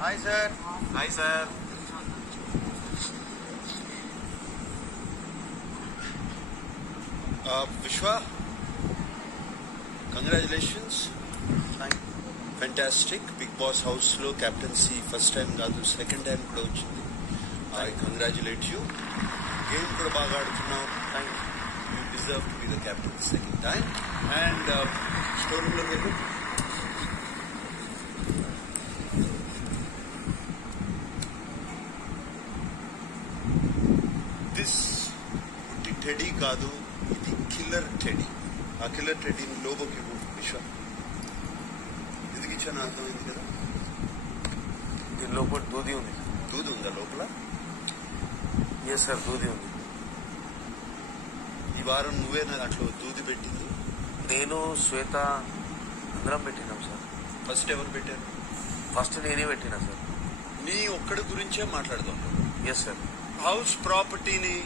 Hi sir. Hi sir. Vishwa, congratulations. Fantastic. Bigg Boss house లో captaincy first time కాదు, second time కూడా వచ్చింది. I congratulate you. Game కూడా బాగా ఆడుతున్నావు. You deserve to be the captain second time. And స్టోరీలో వెళ్ళి దిస్ ఉట్టి టెడీ కాదు, ఇది కిల్లర్ టెడీ. ఆ కిల్లర్ టెడీని లోబోకి విశ్వ ఎందుకు ఇచ్చాను అర్థమైంది కదా. దీని లోపల దూది ఉంది. దూది ఉందా లోపల? ఎస్ సార్, దూది ఉంది. ఈ వారం నువ్వే అట్లా దూది పెట్టింది? నేను శ్వేత అందరం పెట్టినాం సార్. ఫస్ట్ ఎవరు పెట్టారు? ఫస్ట్ నేనే పెట్టినా సార్. నీ ఒక్కడి గురించే మాట్లాడదాం. Yes sir. హౌస్ ప్రాపర్టీని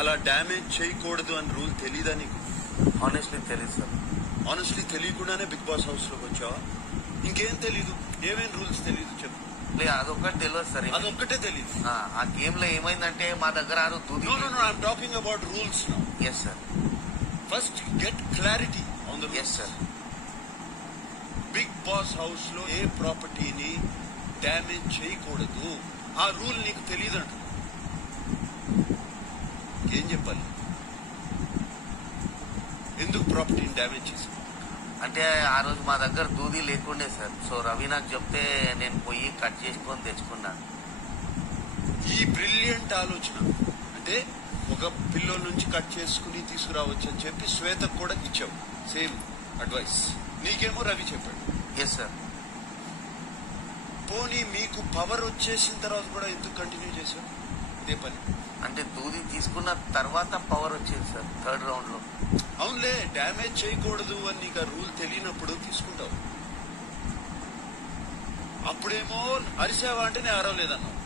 అలా డ్యామేజ్ చేయకూడదు అని రూల్ తెలీదా నీకు? ఆనెస్ట్లీ తెలియదు సార్. ఆనెస్ట్లీ తెలియకుండానే బిగ్ బాస్ హౌస్ లోకి వచ్చావా? ఇంకేం తెలీదు? ఏమేం రూల్స్ తెలీదు చెప్పు. అదొక్కటి తెలియదు సార్. అదొక్కటే తెలీదు. ఆ గేమ్ లో ఏమైందంటే మా దగ్గర దూది. I'm talking about rules now. Yes sir. First get clarity on the rules. Yes sir. Bigg Boss house లో ఏ ప్రాపర్టీని డ్యామేజ్ చేయకూడదు, ఆ రూల్ నీకు తెలియదంట. ఏం చెప్పాలి? ఎందుకు ప్రాపర్టీని డ్యామేజ్ చేసి? అంటే ఆ రోజు మా దగ్గర దూది లేకుండే సార్. సో రవి నాకు చెప్తే నేను పోయి కట్ చేసుకొని తెచ్చుకున్నాను. ఈ బ్రిలియంట్ ఆలోచన అంటే ఒక పిల్లో నుంచి కట్ చేసుకుని తీసుకురావచ్చు అని చెప్పి శ్వేతకు కూడా ఇచ్చావు సేమ్ అడ్వైస్. నీకేమో రవి చెప్పాడు. Yes sir. పోనీ మీకు పవర్ వచ్చేసిన తర్వాత కూడా ఎందుకు కంటిన్యూ చేశావు ఇదే పని? అంటే దూది తీసుకున్న తర్వాత పవర్ వచ్చింది సార్ థర్డ్ రౌండ్ లో. అవునులే, డ్యామేజ్ చేయకూడదు అని నీకు ఆ రూల్ తెలియనప్పుడు తీసుకుంటావు. అప్పుడేమో అరిసావా అంటే నేను అరవలేదన్నావు.